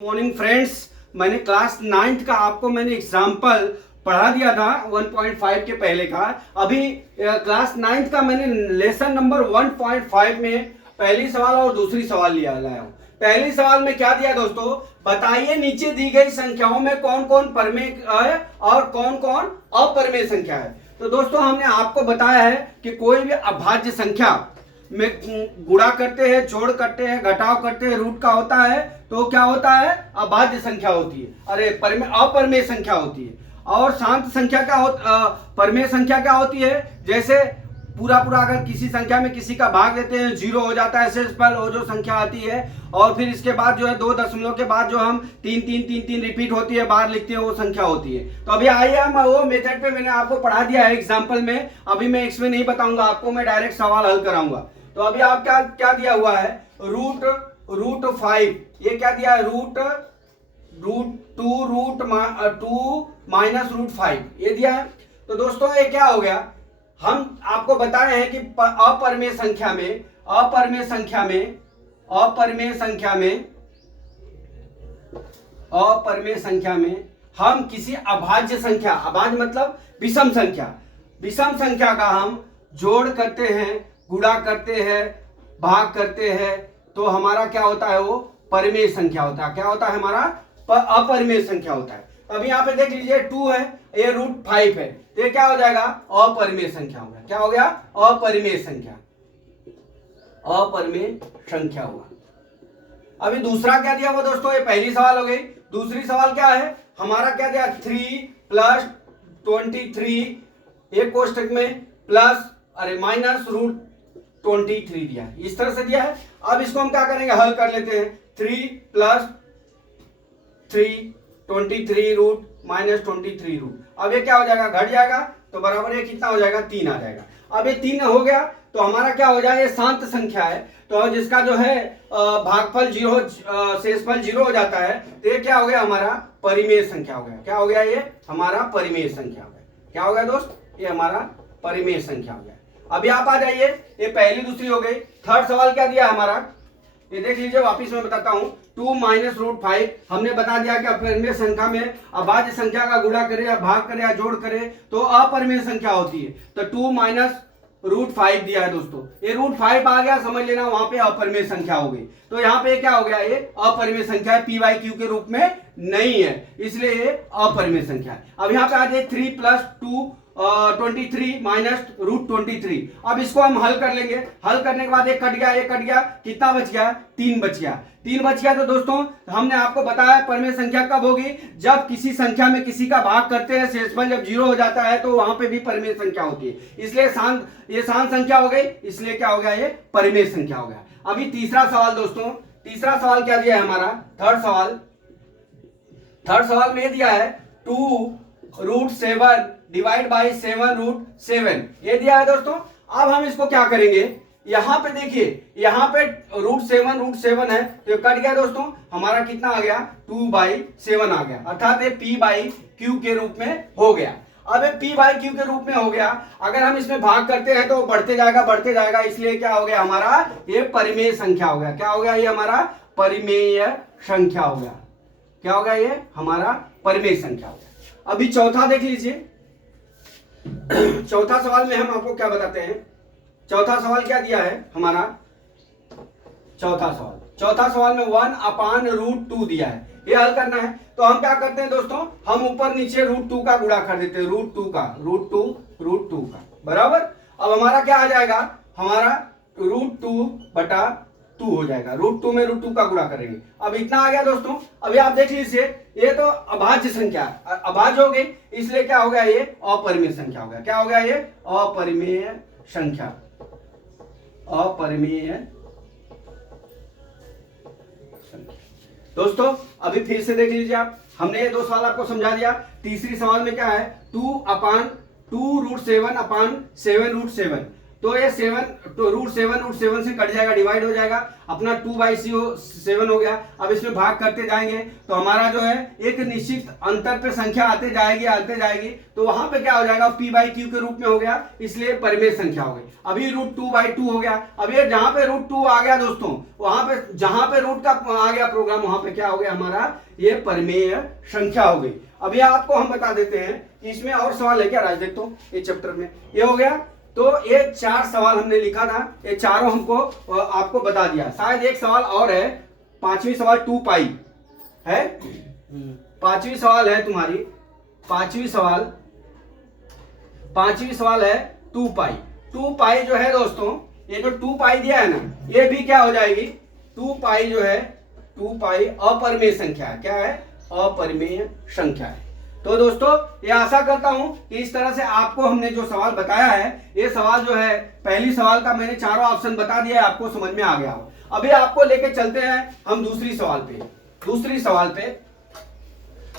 Morning friends, मैंने class 9th का आपको मैंने एग्जाम्पल पढ़ा दिया था 1.5 के पहले का। अभी क्लास 9th का मैंने लेसन नंबर 1.5 में पहली सवाल और दूसरी सवाल लाया हूं। पहली सवाल में क्या दिया दोस्तों, बताइए नीचे दी गई संख्याओं में कौन कौन परमेय है और कौन कौन अपरमेय संख्या है। तो दोस्तों हमने आपको बताया है कि कोई भी अभाज्य संख्या में गुणा करते हैं, जोड़ करते हैं, घटाव करते हैं, रूट का होता है तो क्या होता है, अभाज्य संख्या होती है। अरे अपरमेय संख्या होती है। और शांत संख्या क्या परमेय संख्या क्या होती है, जैसे पूरा अगर किसी संख्या में किसी का भाग देते हैं, जीरो हो जाता है, शेषफल वो जो संख्या आती है। और फिर इसके बाद जो है 2 दशमलव के बाद जो हम 3 रिपीट होती है, बाहर लिखते हैं, वो संख्या होती है। तो अभी आइए हम वो मेथड पे मैंने आपको पढ़ा दिया है एग्जाम्पल में। अभी मैं इसमें नहीं बताऊंगा आपको, मैं डायरेक्ट सवाल हल कराऊंगा। तो अभी आप क्या दिया हुआ है, रूट 5, ये क्या दिया है, रूट 2 माइनस रूट 5 ये दिया है। तो दोस्तों ये क्या हो गया, हम आपको बता रहे हैं कि अपरमेय संख्या में हम किसी अभाज्य संख्या, अभाज्य मतलब विषम संख्या का हम जोड़ करते हैं, गुणा करते हैं, भाग करते हैं, तो हमारा क्या होता है, वो परिमेय संख्या होता है। क्या होता है, हमारा अपरिमेय संख्या होता है। अभी यहाँ पे देख लीजिए 2 है, ये रूट 5 है, तो ये क्या हो जाएगा, अपरिमेय संख्या होगा। क्या हो गया, अपरिमेय संख्या हुआ। अभी दूसरा क्या दिया हुआ दोस्तों, ये पहली सवाल हो गई। दूसरी सवाल क्या है, हमारा क्या दिया, 3 + 23, एक कोष्टक में प्लस माइनस रूट 23 दिया है, इस तरह से दिया है। अब इसको हम क्या करेंगे, हल कर लेते हैं। 3 + 3 23 रूट माइनस 23 रूट। अब ये क्या हो जाएगा, घट जाएगा, तो बराबर ये कितना हो जाएगा, 3 आ जाएगा। अब ये 3 हो गया तो हमारा क्या हो जाएगा, ये शांत संख्या है, तो जिसका जो है भागफल 0, शेषफल 0 हो जाता है, तो ये क्या हो गया, हमारा परिमेय संख्या हो गया। क्या हो गया, ये हमारा परिमेय संख्या हो गया। क्या हो गया दोस्त, ये हमारा परिमेय संख्या हो गया। अभी आप आ जाइए, ये पहली दूसरी हो गई। थर्ड सवाल क्या दिया हमारा, ये देख लीजिए, वापिस मैं बताता हूं। 2 माइनस रूट 5 हमने बता दिया कि अपरिमेय संख्या में अभाज्य संख्या का गुणा करे या भाग करे या जोड़ करे तो अपरिमेय संख्या होती है। तो 2 माइनस रूट 5 दिया है दोस्तों, ये रूट 5 आ गया, समझ लेना वहां पे अपरिमेय संख्या हो गई। तो यहाँ पे क्या हो गया, ये अपरिमेय संख्या है, p/q के रूप में नहीं है, इसलिए ये अपरिमेय संख्या है। अब यहाँ पे आ जाए 3 + 2 23 माइनस रूट 23। अब इसको हम हल कर लेंगे। हल करने के बाद एक कट गया, कितना बच गया, 3 बच गया। तो दोस्तों हमने आपको बताया परिमेय संख्या कब होगी, जब किसी संख्या में किसी का भाग करते हैं, शेषफल जब 0 हो जाता है, तो वहां पे भी परिमेय संख्या होती है। इसलिए ये शांत संख्या हो गई, इसलिए क्या हो गया, ये परिमेय संख्या हो गया। अभी तीसरा सवाल दोस्तों, तीसरा सवाल क्या दिया है हमारा, थर्ड सवाल में दिया है 2√7 डिवाइड बाई 7√7 ये दिया है दोस्तों। अब हम इसको क्या करेंगे, यहां पे देखिए, यहां पे √7 है, तो कट गया दोस्तों, हमारा कितना आ गया, 2/7 आ गया, अर्थात ये p/q के रूप में हो गया। अब ये p/q के रूप में हो गया, अगर हम इसमें भाग करते हैं तो बढ़ते जाएगा, इसलिए क्या हो गया, हमारा ये परिमेय संख्या हो गया। क्या हो गया, ये हमारा परिमेय संख्या हो गया। क्या हो गया, ये हमारा परिमेय संख्या हो गया। अभी चौथा देख लीजिए। चौथा सवाल में हम आपको क्या बताते हैं, चौथा सवाल क्या दिया है हमारा, चौथा सवाल में 1/√2 दिया है, ये हल करना है। तो हम क्या करते हैं दोस्तों, हम ऊपर नीचे √2 का गुणा कर देते हैं, √2 का बराबर। अब हमारा क्या आ जाएगा, हमारा √2/2 हो जाएगा, √2 में √2 का गुणा करेंगे। अब इतना आ गया दोस्तों। अभी आप देख लीजिए, ये तो अभाज्य संख्या, अभाज्य हो गई, इसलिए क्या हो गया, ये अपरिमेय संख्या हो गया। क्या हो गया, ये अपरिमेय संख्या। दोस्तों अभी फिर से देख लीजिए आप, हमने ये 2 सवाल आपको समझा दिया। तीसरी सवाल में क्या है, 2/2√7/7√7। तो ये 7 तो रूट सेवन से कट जाएगा, डिवाइड हो जाएगा, अपना 2/7 हो गया। अब इसमें भाग करते जाएंगे तो हमारा जो है एक निश्चित अंतर पे संख्या आते जाएगी, तो वहां पे क्या हो जाएगा, p/q के रूप में हो गया, इसलिए परिमेय संख्या हो गई। अभी √2/2 हो गया। अब ये जहां पे √2 आ गया दोस्तों, वहां पे जहां पे रूट का आ गया प्रोग्राम, वहां पे क्या हो गया हमारा, ये परिमेय संख्या हो गई। अभी आपको हम बता देते हैं कि इसमें और सवाल है क्या राज, देख तो ये चैप्टर में ये हो गया। तो ये 4 सवाल हमने लिखा था, ये चारों हमको आपको बता दिया। शायद एक सवाल और है, 5वीं सवाल 2π है, 5वीं सवाल है तुम्हारी, 5वीं सवाल है 2π। 2π जो है दोस्तों, ये जो 2π दिया है ना, ये भी क्या हो जाएगी, 2π जो है 2π अपरिमेय संख्या है। क्या है, अपरिमेय संख्या है। तो दोस्तों ये आशा करता हूं कि इस तरह से आपको हमने जो सवाल बताया है, ये सवाल जो है पहली सवाल का मैंने चारों ऑप्शन बता दिया है, आपको समझ में आ गया हो। अभी आपको लेके चलते हैं हम दूसरी सवाल पे।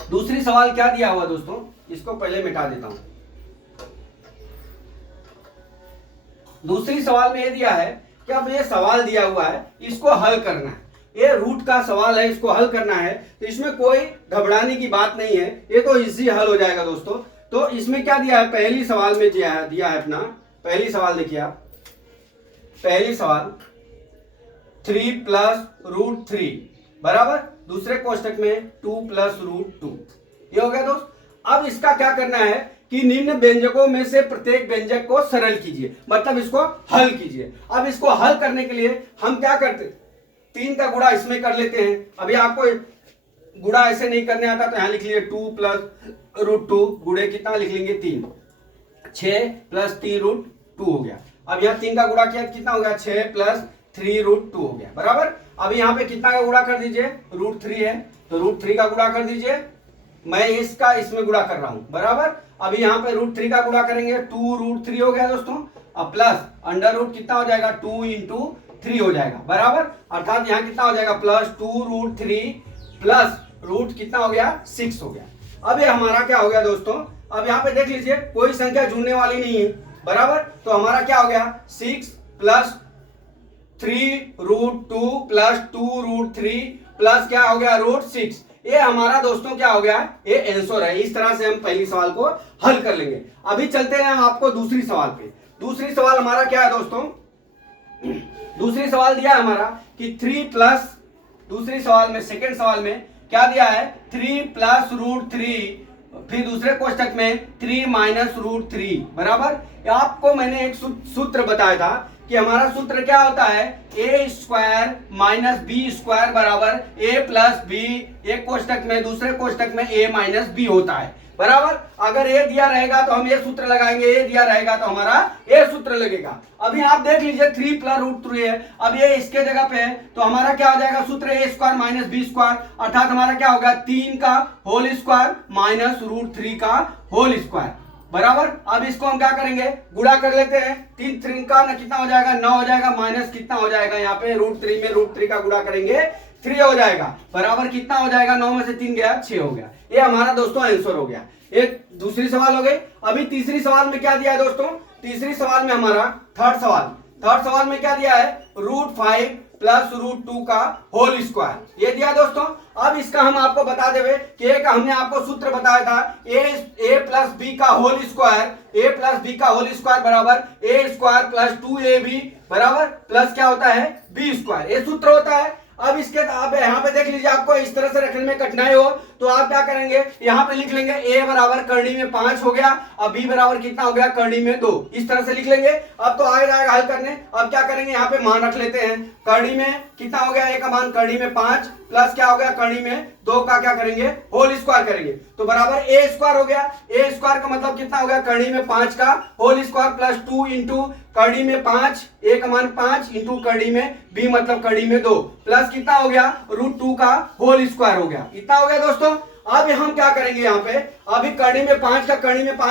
दूसरी सवाल क्या दिया हुआ दोस्तों, इसको पहले मिटा देता हूं। दूसरी सवाल में ये दिया है कि अब ये सवाल दिया हुआ है, इसको हल करना है। ये रूट का सवाल है, इसको हल करना है, तो इसमें कोई घबराने की बात नहीं है, ये तो इजी हल हो जाएगा दोस्तों। तो इसमें क्या दिया है, पहली सवाल में दिया है अपना पहली सवाल, देखिए आप, पहली सवाल 3 + √3 बराबर, दूसरे कोष्टक में 2 + √2, ये हो गया दोस्त। अब इसका क्या करना है कि निम्न व्यंजकों में से प्रत्येक व्यंजक को सरल कीजिए, मतलब इसको हल कीजिए। अब इसको हल करने के लिए हम क्या करते, 3 का गुणा इसमें कर लेते हैं। अभी आपको गुणा ऐसे नहीं करने आता तो यहां लिख लीजिए 2 + √2, गुणे कितना लिख लेंगे 3, 6 + 3 √2 हो गया। अब यहाँ 3 का गुणा किया कितना हो गया, 6 + 3 √2 हो गया बराबर। अब यहाँ पे कितना का गुणा कर दीजिए, √3 है तो √3 का गुणा कर दीजिए, मैं इसका इसमें गुणा कर रहा हूं बराबर। अभी यहाँ पे √3 का गुणा करेंगे, 2√3 हो गया दोस्तों, अब प्लस अंडर कितना हो जाएगा, 2 × 3 हो जाएगा बराबर, अर्थात यहाँ कितना हो जाएगा, +2√3 प्लस रूट कितना हो गया, 6 हो गया। अब ये हमारा क्या हो गया दोस्तों, अब यहाँ पे देख लीजिए कोई संख्या जुड़ने वाली नहीं है बराबर, तो हमारा क्या हो गया, 6 + 3√2 प्लस 2√3 प्लस क्या हो गया, √6। ये हमारा दोस्तों क्या हो गया, ये आंसर है। इस तरह से हम पहली सवाल को हल कर लेंगे। अभी चलते हैं हम आपको दूसरी सवाल पे। दूसरी सवाल हमारा क्या है दोस्तों, दूसरी सवाल दिया है हमारा कि 3 दूसरी सवाल में, सेकंड सवाल में क्या दिया है, 3 + √3, फिर दूसरे कोष्टक में 3 - √3 बराबर। आपको मैंने एक सूत्र बताया था कि हमारा सूत्र क्या होता है, a² - b² बराबर a + b, एक कोष्टक में, दूसरे कोष्टक में a - b होता है बराबर। अगर ए दिया रहेगा तो हम ये सूत्र लगाएंगे, ए दिया रहेगा तो हमारा ए सूत्र लगेगा। अभी आप देख लीजिए 3 + √3 है, अब ये इसके जगह पे है तो हमारा क्या हो जाएगा, सूत्र a² - b², अर्थात हमारा क्या होगा, 3 का होल स्क्वायर माइनस √3 का होल स्क्वायर बराबर। अब इसको हम क्या करेंगे, गुणा कर लेते हैं, 3 का ना कितना हो जाएगा, 9 हो जाएगा, माइनस कितना हो जाएगा, यहाँ पे √3 में √3 का गुणा करेंगे 3 हो जाएगा बराबर, कितना हो जाएगा, 9 में से 3 गया 6 हो गया। ये हमारा दोस्तों आंसर हो गया। एक दूसरी सवाल हो गई। अभी तीसरी सवाल में क्या दिया है दोस्तों, तीसरी सवाल में हमारा थर्ड सवाल में क्या दिया है, √5 प्लस √2 का होल स्क्वायर, ये दिया दोस्तों। अब इसका हम आपको बता देवे कि एक हमने आपको सूत्र बताया था, a प्लस बी का होल स्क्वायर बराबर a² प्लस 2ab बराबर प्लस क्या होता है, b², ये सूत्र होता है। अब इसके आप यहाँ पे देख लीजिए, आपको इस तरह से रखने में कठिनाई हो तो आप क्या करेंगे, यहाँ पे लिख लेंगे a बराबर करनी में 5 हो गया, अब b बराबर कितना हो गया, करनी में 2, इस तरह से लिख लेंगे। अब तो आ जाएगा हल करने। अब क्या करेंगे, यहाँ पे मान रख लेते हैं, करनी में कितना हो गया, a का मान करनी में 5 प्लस क्या हो गया, करनी में 2 का क्या करेंगे, होल स्क्वायर करेंगे तो बराबर a² हो गया। a² का मतलब कितना हो गया, करनी में 5 का होल स्क्वायर प्लस 2 इंटू करनी में 5, a का मान 5 इंटू करनी में b मतलब करनी में 2 प्लस कितना हो गया, √2 का होल स्क्वायर हो गया। इतना हो गया दोस्तों। अब हम क्या करेंगे, यहाँ पे अभी करनी में 5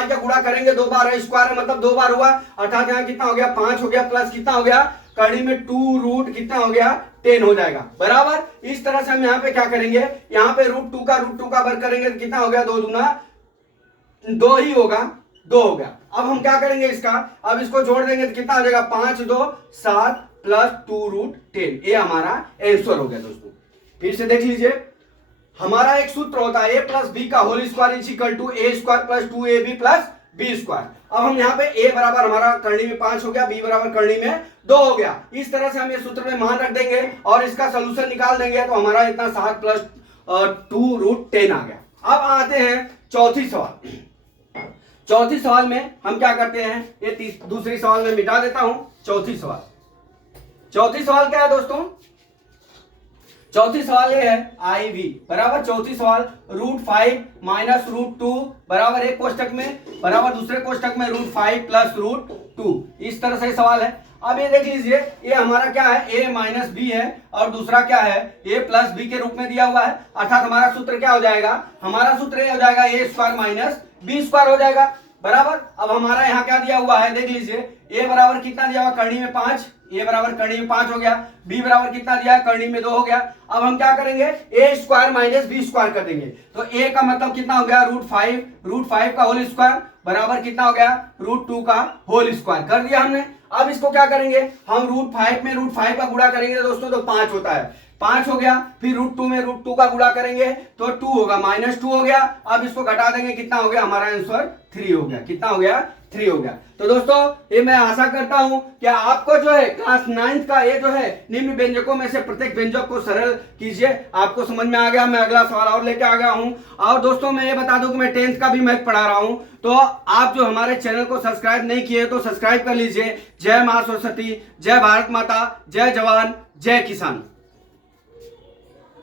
का गुणा करेंगे 2 बार, स्क्वायर मतलब 2 बार हुआ, अर्थात यहाँ कितना हो गया, 5 हो गया प्लस कितना हो गया, करनी में 2 कितना हो गया, 10 हो जाएगा बराबर। इस तरह से हम यहाँ पे क्या करेंगे, यहाँ पे √2 का वर्ग करेंगे तो कितना हो गया, 2 दूना 2 ही होगा 2 हो गया। अब हम क्या करेंगे इसका, अब इसको जोड़ देंगे तो कितना हो जाएगा 5 2 7 प्लस 2√10, ये हमारा आंसर हो गया दोस्तों। फिर से देख लीजिए, हमारा एक सूत्र होता है a प्लस बी का whole square is equal to a square plus 2ab plus B square. अब हम यहाँ पे a बराबर हमारा करनी में 5 हो गया, b बराबर करनी में 2 हो गया। इस तरह से हम ये सूत्र में मान रख देंगे और इसका सोल्यूशन निकाल देंगे तो हमारा इतना 7 प्लस 2√10 आ गया। अब आते हैं चौथी सवाल। चौथी सवाल में हम क्या करते हैं, ये दूसरी सवाल में मिटा देता हूं। चौथी सवाल क्या है दोस्तों, चौथी सवाल ये है आई वी बराबर, चौथी सवाल √5 माइनस √2 बराबर एक कोष्टक में बराबर दूसरे कोष्टक में √5 प्लस √2, इस तरह से सवाल है। अब ये देख लीजिए, ये हमारा क्या है a माइनस बी है और दूसरा क्या है a प्लस बी के रूप में दिया हुआ है, अर्थात हमारा सूत्र क्या हो जाएगा, हमारा सूत्र ये हो जाएगा a square minus B square हो जाएगा बराबर। अब हमारा यहाँ क्या दिया हुआ है, देख लीजिए a बराबर कितना दिया हुआ करनी में 5, a बराबर करनी में 5 हो गया, b बराबर कितना दिया है करनी में 2 हो गया। अब हम क्या करेंगे a square minus B square कर देंगे, तो a का मतलब कितना हो गया √5 का होल स्क्वायर बराबर कितना हो गया √2 का होल स्क्वायर कर दिया हमने। अब इसको क्या करेंगे हम √5 में √5 का गुणा करेंगे दोस्तों तो 5 होता है, 5 हो गया, फिर √2 में √2 का गुणा करेंगे तो 2 होगा, -2 हो गया। अब इसको घटा देंगे, कितना हो गया हमारा आंसर 3 हो गया, कितना हो गया 3 हो गया। तो दोस्तों ये मैं आशा करता हूं कि आपको जो है क्लास 9th का ये जो है निम्न व्यंजकों में से प्रत्येक व्यंजक को सरल कीजिए, आपको समझ में आ गया। मैं अगला सवाल और लेके आ गया हूं। और दोस्तों मैं ये बता दूं कि मैं 10th का भी मैथ पढ़ा रहा हूं, तो आप जो हमारे चैनल को सब्सक्राइब नहीं किए तो सब्सक्राइब कर लीजिए। जय मां सरस्वती, जय भारत माता, जय जवान, जय किसान।